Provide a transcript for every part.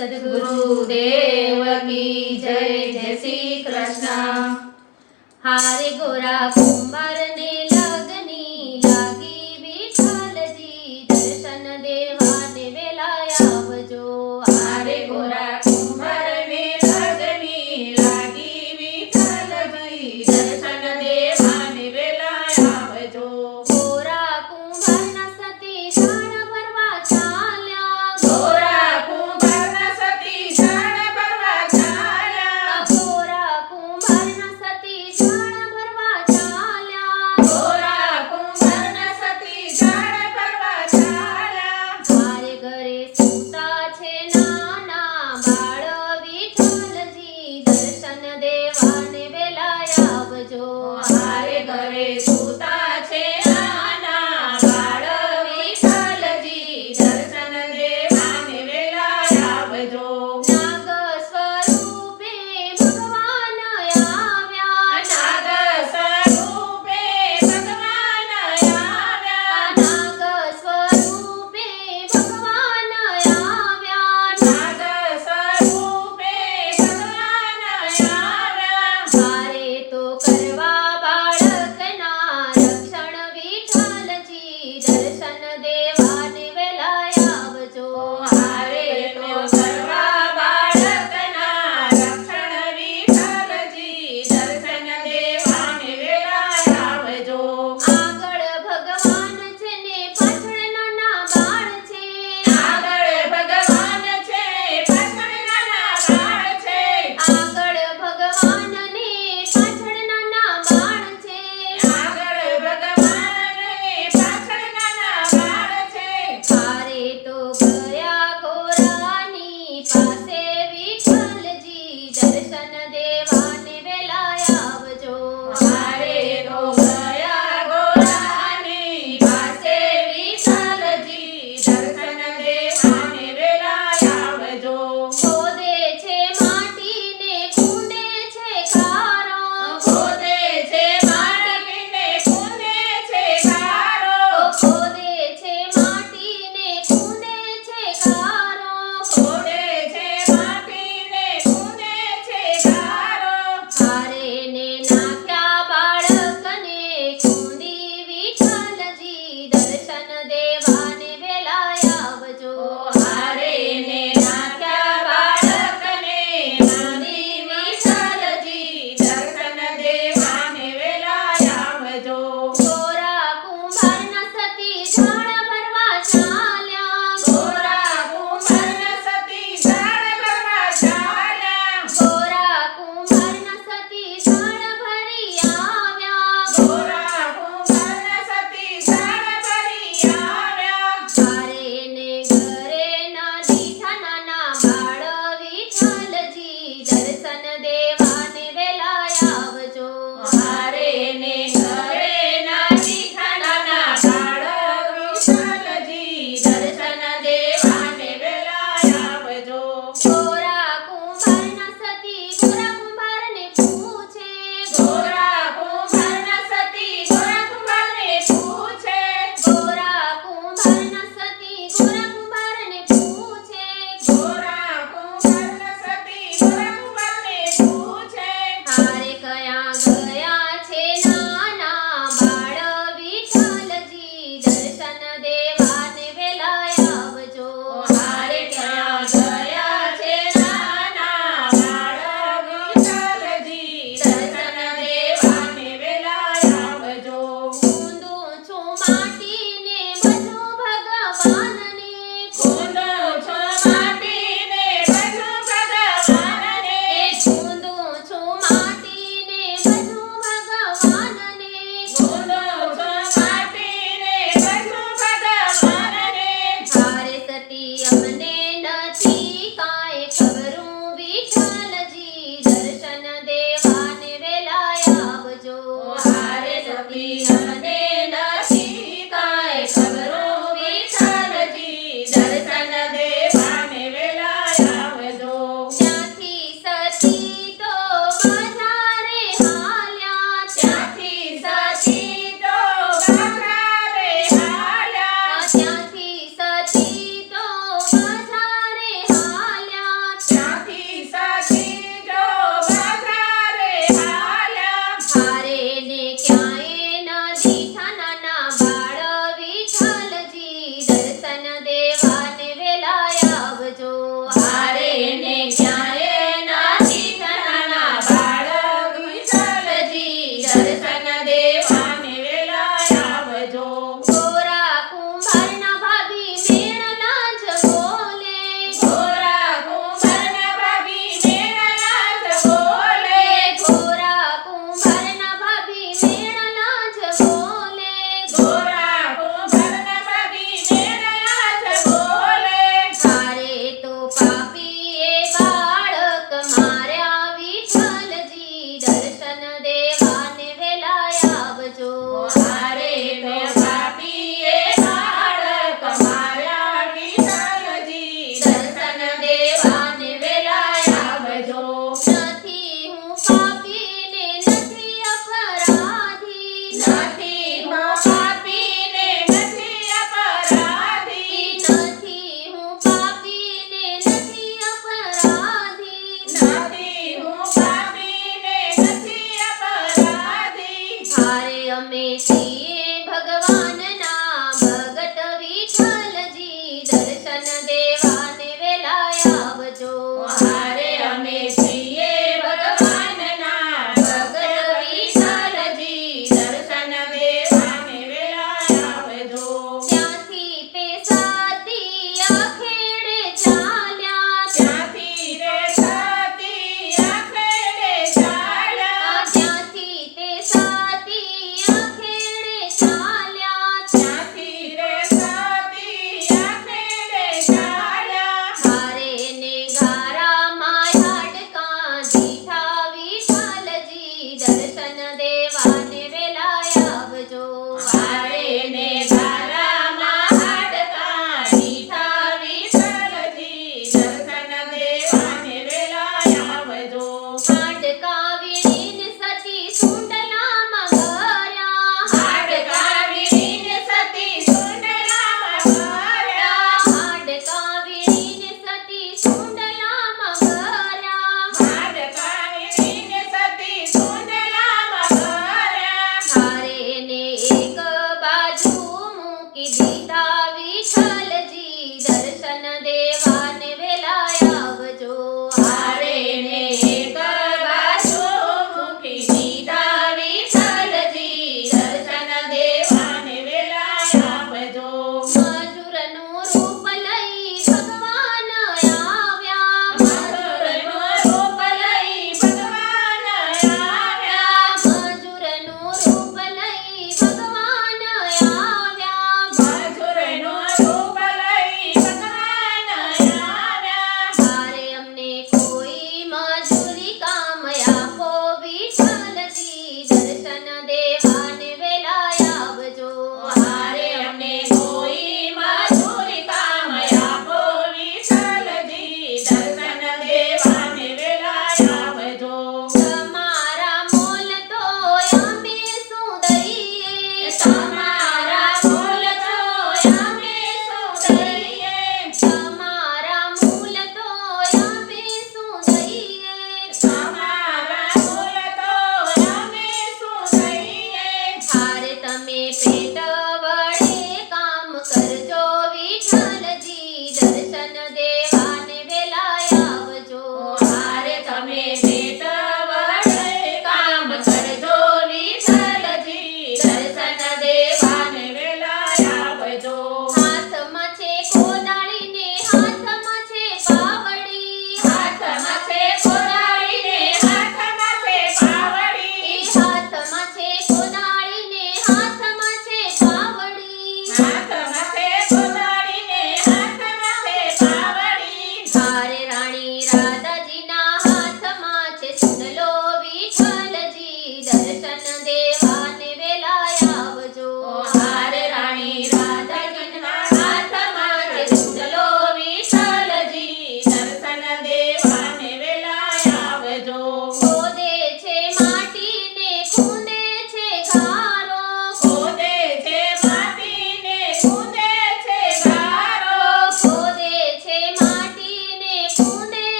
सद्गुरुदेव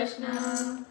Krishna.